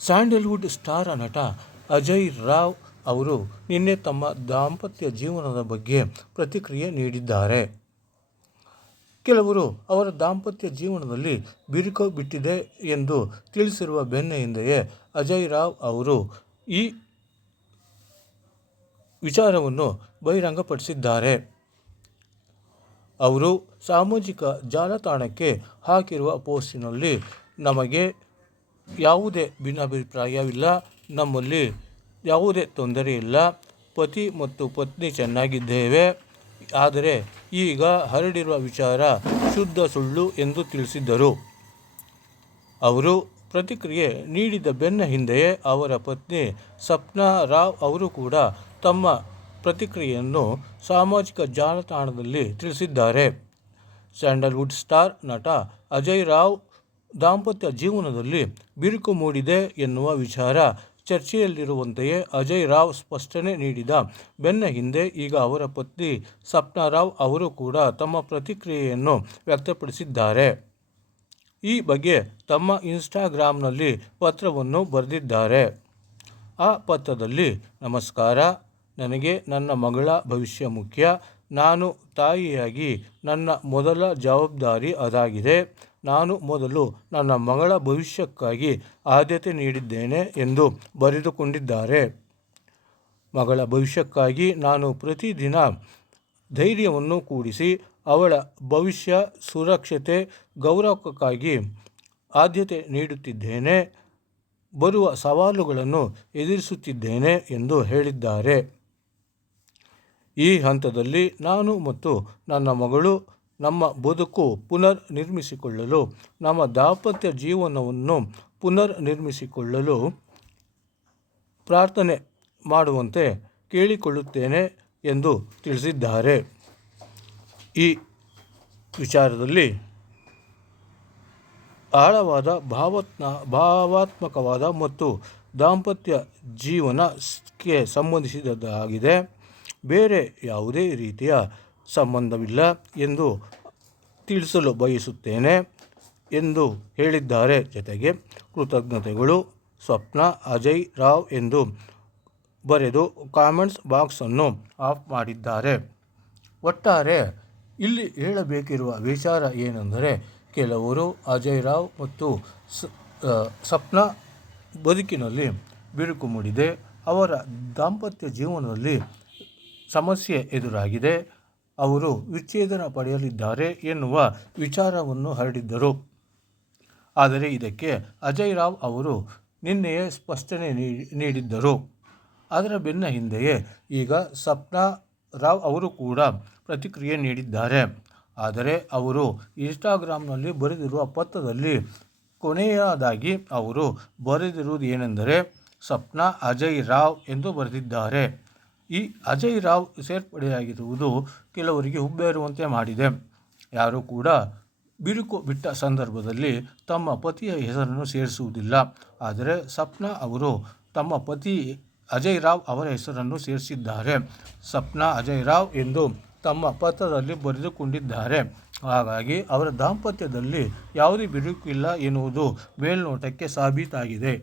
Sandalwood star ನಟ ಅಜಯ್ ರಾವ್ ಅವರು ನಿನ್ನೆ ತಮ್ಮ ದಾಂಪತ್ಯ ಜೀವನದ ಬಗ್ಗೆ ಪ್ರತಿಕ್ರಿಯೆ ನೀಡಿದ್ದಾರೆ. ಕೆಲವರು ಅವರ ದಾಂಪತ್ಯ ಜೀವನದಲ್ಲಿ ಬಿರುಕು ಬಿಟ್ಟಿದೆ ಎಂದು ತಿಳಿಸಿರುವ ಬೆನ್ನ ಹಿಂದೆಯೇ ಅಜಯ್ ರಾವ್ ಅವರು ಈ ವಿಚಾರವನ್ನು ಬಹಿರಂಗಪಡಿಸಿದ್ದಾರೆ. ಅವರು ಸಾಮಾಜಿಕ ಜಾಲತಾಣಕ್ಕೆ ಹಾಕಿರುವ ಪೋಸ್ಟಿನಲ್ಲಿ, ನಮಗೆ ಯಾವುದೇ ಭಿನ್ನಾಭಿಪ್ರಾಯವಿಲ್ಲ, ನಮ್ಮಲ್ಲಿ ಯಾವುದೇ ತೊಂದರೆ ಇಲ್ಲ, ಪತಿ ಮತ್ತು ಪತ್ನಿ ಚೆನ್ನಾಗಿದ್ದೇವೆ, ಆದರೆ ಈಗ ಹರಡಿರುವ ವಿಚಾರ ಶುದ್ಧ ಸುಳ್ಳು ಎಂದು ತಿಳಿಸಿದ್ದರು. ಅವರು ಪ್ರತಿಕ್ರಿಯೆ ನೀಡಿದ ಬೆನ್ನ ಹಿಂದೆಯೇ ಅವರ ಪತ್ನಿ ಸಪ್ನಾ ರಾವ್ ಅವರು ಕೂಡ ತಮ್ಮ ಪ್ರತಿಕ್ರಿಯೆಯನ್ನು ಸಾಮಾಜಿಕ ಜಾಲತಾಣದಲ್ಲಿ ತಿಳಿಸಿದ್ದಾರೆ. ಸ್ಯಾಂಡಲ್ವುಡ್ ಸ್ಟಾರ್ ನಟ ಅಜಯ್ ರಾವ್ ದಾಂಪತ್ಯ ಜೀವನದಲ್ಲಿ ಬಿರುಕು ಮೂಡಿದೆ ಎನ್ನುವ ವಿಚಾರ ಚರ್ಚೆಯಲ್ಲಿರುವಂತೆಯೇ ಅಜಯ್ ರಾವ್ ಸ್ಪಷ್ಟನೆ ನೀಡಿದ ಬೆನ್ನ ಹಿಂದೆ ಈಗ ಅವರ ಪತ್ನಿ ಸಪ್ನಾ ರಾವ್ ಅವರು ಕೂಡ ತಮ್ಮ ಪ್ರತಿಕ್ರಿಯೆಯನ್ನು ವ್ಯಕ್ತಪಡಿಸಿದ್ದಾರೆ. ಈ ಬಗ್ಗೆ ತಮ್ಮ ಇನ್ಸ್ಟಾಗ್ರಾಮ್ನಲ್ಲಿ ಪತ್ರವನ್ನು ಬರೆದಿದ್ದಾರೆ. ಆ ಪತ್ರದಲ್ಲಿ, ನಮಸ್ಕಾರ, ನನಗೆ ನನ್ನ ಮಗಳ ಭವಿಷ್ಯ ಮುಖ್ಯ. ನಾನು ತಾಯಿಯಾಗಿ ನನ್ನ ಮೊದಲ ಜವಾಬ್ದಾರಿ ಅದಾಗಿದೆ. ನಾನು ಮೊದಲು ನನ್ನ ಮಗಳ ಭವಿಷ್ಯಕ್ಕಾಗಿ ಆದ್ಯತೆ ನೀಡಿದ್ದೇನೆ ಎಂದು ಬರೆದುಕೊಂಡಿದ್ದಾರೆ. ಮಗಳ ಭವಿಷ್ಯಕ್ಕಾಗಿ ನಾನು ಪ್ರತಿದಿನ ಧೈರ್ಯವನ್ನು ಕೂಡಿಸಿ ಅವಳ ಭವಿಷ್ಯ, ಸುರಕ್ಷತೆ, ಗೌರವಕ್ಕಾಗಿ ಆದ್ಯತೆ ನೀಡುತ್ತಿದ್ದೇನೆ. ಬರುವ ಸವಾಲುಗಳನ್ನು ಎದುರಿಸುತ್ತಿದ್ದೇನೆ ಎಂದು ಹೇಳಿದ್ದಾರೆ. ಈ ಹಂತದಲ್ಲಿ ನಾನು ಮತ್ತು ನನ್ನ ಮಗಳು ನಮ್ಮ ಬದುಕು ಪುನರ್ ನಿರ್ಮಿಸಿಕೊಳ್ಳಲು, ನಮ್ಮ ದಾಂಪತ್ಯ ಜೀವನವನ್ನು ಪುನರ್ ನಿರ್ಮಿಸಿಕೊಳ್ಳಲು ಪ್ರಾರ್ಥನೆ ಮಾಡುವಂತೆ ಕೇಳಿಕೊಳ್ಳುತ್ತೇನೆ ಎಂದು ತಿಳಿಸಿದ್ದಾರೆ. ಈ ವಿಚಾರದಲ್ಲಿ ಆಳವಾದ ಭಾವಾತ್ಮಕವಾದ ಮತ್ತು ದಾಂಪತ್ಯ ಜೀವನಕ್ಕೆ ಸಂಬಂಧಿಸಿದ್ದಾಗಿದೆ. ಬೇರೆ ಯಾವುದೇ ರೀತಿಯ ಸಂಬಂಧವಿಲ್ಲ ಎಂದು ತಿಳಿಸಲು ಬಯಸುತ್ತೇನೆ ಎಂದು ಹೇಳಿದ್ದಾರೆ. ಜೊತೆಗೆ ಕೃತಜ್ಞತೆಗಳು ಸ್ವಪ್ನ ಅಜಯ್ ರಾವ್ ಎಂದು ಬರೆದು ಕಾಮೆಂಟ್ಸ್ ಬಾಕ್ಸ್ ಅನ್ನು ಆಫ್ ಮಾಡಿದ್ದಾರೆ. ಒಟ್ಟಾರೆ ಇಲ್ಲಿ ಹೇಳಬೇಕಿರುವ ವಿಚಾರ ಏನೆಂದರೆ, ಕೆಲವರು ಅಜಯ್ ರಾವ್ ಮತ್ತು ಸಪ್ನಾ ಬದುಕಿನಲ್ಲಿ ಬಿರುಕು ಮೂಡಿದೆ, ಅವರ ದಾಂಪತ್ಯ ಜೀವನದಲ್ಲಿ ಸಮಸ್ಯೆ ಎದುರಾಗಿದೆ, ಅವರು ವಿಚ್ಛೇದನ ಪಡೆಯಲಿದ್ದಾರೆ ಎನ್ನುವ ವಿಚಾರವನ್ನು ಹರಡಿದ್ದರು. ಆದರೆ ಇದಕ್ಕೆ ಅಜಯ್ ರಾವ್ ಅವರು ನಿನ್ನೆಯೇ ಸ್ಪಷ್ಟನೆ ನೀಡಿದ್ದರು. ಅದರ ಬೆನ್ನ ಹಿಂದೆಯೇ ಈಗ ಸಪ್ನಾ ರಾವ್ ಅವರು ಕೂಡ ಪ್ರತಿಕ್ರಿಯೆ ನೀಡಿದ್ದಾರೆ. ಆದರೆ ಅವರು ಇನ್ಸ್ಟಾಗ್ರಾಮ್ನಲ್ಲಿ ಬರೆದಿರುವ ಪತ್ರದಲ್ಲಿ ಕೊನೆಯದಾಗಿ ಅವರು ಬರೆದಿರುವುದು ಏನೆಂದರೆ, ಸಪ್ನಾ ಅಜಯ್ ರಾವ್ ಎಂದು ಬರೆದಿದ್ದಾರೆ. ಈ ಅಜಯ್ ರಾವ್ ಸೇರ್ಪಡೆಯಾಗಿರುವುದು ಕೆಲವರಿಗೆ ಹುಬ್ಬೇರುವಂತೆ ಮಾಡಿದೆ. ಯಾರೂ ಕೂಡ ಬಿರುಕು ಬಿಟ್ಟ ಸಂದರ್ಭದಲ್ಲಿ ತಮ್ಮ ಪತಿಯ ಹೆಸರನ್ನು ಸೇರಿಸುವುದಿಲ್ಲ. ಆದರೆ ಸಪ್ನಾ ಅವರು ತಮ್ಮ ಪತಿ ಅಜಯ್ ರಾವ್ ಅವರ ಹೆಸರನ್ನು ಸೇರಿಸಿದ್ದಾರೆ. ಸಪ್ನಾ ಅಜಯ್ ರಾವ್ ಎಂದು ತಮ್ಮ ಪತ್ರದಲ್ಲಿ ಬರೆದುಕೊಂಡಿದ್ದಾರೆ. ಹಾಗಾಗಿ ಅವರ ದಾಂಪತ್ಯದಲ್ಲಿ ಯಾವುದೇ ಬಿರುಕು ಇಲ್ಲ ಎನ್ನುವುದು ಮೇಲ್ನೋಟಕ್ಕೆ ಸಾಬೀತಾಗಿದೆ.